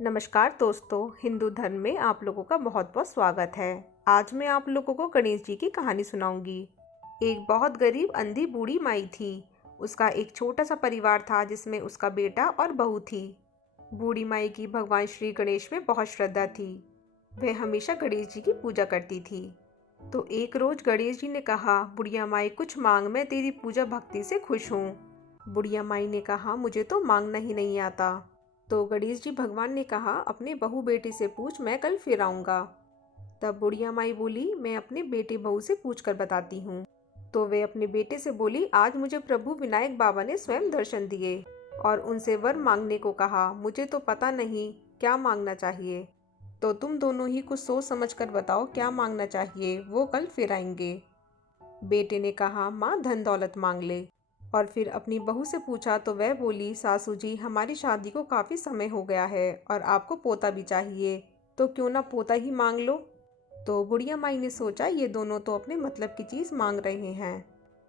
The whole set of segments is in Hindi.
नमस्कार दोस्तों, हिंदू धर्म में आप लोगों का बहुत बहुत स्वागत है। आज मैं आप लोगों को गणेश जी की कहानी सुनाऊंगी। एक बहुत गरीब अंधी बूढ़ी माई थी। उसका एक छोटा सा परिवार था जिसमें उसका बेटा और बहू थी। बूढ़ी माई की भगवान श्री गणेश में बहुत श्रद्धा थी। वह हमेशा गणेश जी की पूजा करती थी। तो एक रोज गणेश जी ने कहा, बुढ़िया माई कुछ मांग, मैं तेरी पूजा भक्ति से खुश हूँ। बुढ़िया माई ने कहा, मुझे तो मांगना ही नहीं आता। तो गणेश जी भगवान ने कहा, अपने बहू बेटे से पूछ, मैं कल फिर आऊँगा। तब बुढ़िया माई बोली, मैं अपने बेटे बहू से पूछ कर बताती हूँ। तो वे अपने बेटे से बोली, आज मुझे प्रभु विनायक बाबा ने स्वयं दर्शन दिए और उनसे वर मांगने को कहा। मुझे तो पता नहीं क्या मांगना चाहिए, तो तुम दोनों ही कुछ सोच समझ कर बताओ क्या मांगना चाहिए, वो कल फिर आएंगे। बेटे ने कहा, माँ धन दौलत मांग ले। और फिर अपनी बहू से पूछा तो वह बोली, सासू जी हमारी शादी को काफ़ी समय हो गया है और आपको पोता भी चाहिए, तो क्यों ना पोता ही मांग लो। तो बुढ़िया माई ने सोचा, ये दोनों तो अपने मतलब की चीज़ मांग रहे हैं,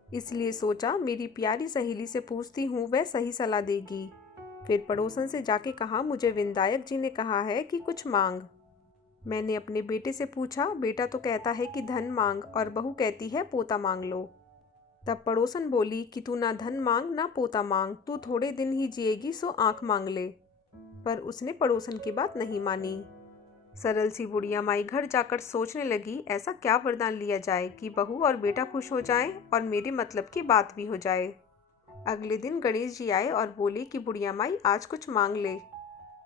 इसलिए सोचा मेरी प्यारी सहेली से पूछती हूँ, वह सही सलाह देगी। फिर पड़ोसन से जाके कहा, मुझे विनायक जी ने कहा है कि कुछ मांग। मैंने अपने बेटे से पूछा, बेटा तो कहता है कि धन मांग और बहू कहती है पोता मांग लो। तब पड़ोसन बोली कि तू ना धन मांग ना पोता मांग, तू थोड़े दिन ही जिएगी सो आंख मांग ले। पर उसने पड़ोसन की बात नहीं मानी। सरल सी बुढ़िया माई घर जाकर सोचने लगी, ऐसा क्या वरदान लिया जाए कि बहू और बेटा खुश हो जाएं और मेरे मतलब की बात भी हो जाए। अगले दिन गणेश जी आए और बोले कि बुढ़िया माई आज कुछ मांग ले।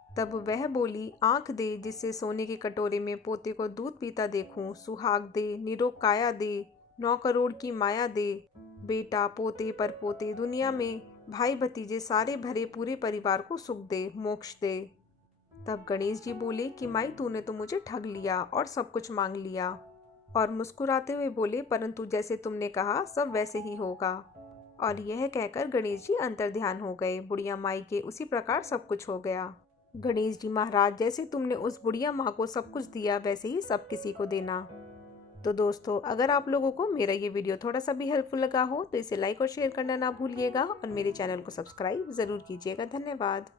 तब वह बोली, आंख दे जिससे सोने के कटोरे में पोते को दूध पीता देखूं, सुहाग दे, निरोग काया दे, 9 करोड़ की माया दे, बेटा पोते पर पोते दुनिया में, भाई भतीजे सारे भरे पूरे परिवार को सुख दे, मोक्ष दे। तब गणेश जी बोले कि माई तूने तो मुझे ठग लिया और सब कुछ मांग लिया। और मुस्कुराते हुए बोले, परंतु जैसे तुमने कहा सब वैसे ही होगा। और यह कहकर गणेश जी अंतर्ध्यान हो गए। बुढ़िया माई के उसी प्रकार सब कुछ हो गया। गणेश जी महाराज, जैसे तुमने उस बुढ़िया माँ को सब कुछ दिया वैसे ही सब किसी को देना। तो दोस्तों, अगर आप लोगों को मेरा ये वीडियो थोड़ा सा भी हेल्पफुल लगा हो तो इसे लाइक और शेयर करना ना भूलिएगा और मेरे चैनल को सब्सक्राइब ज़रूर कीजिएगा। धन्यवाद।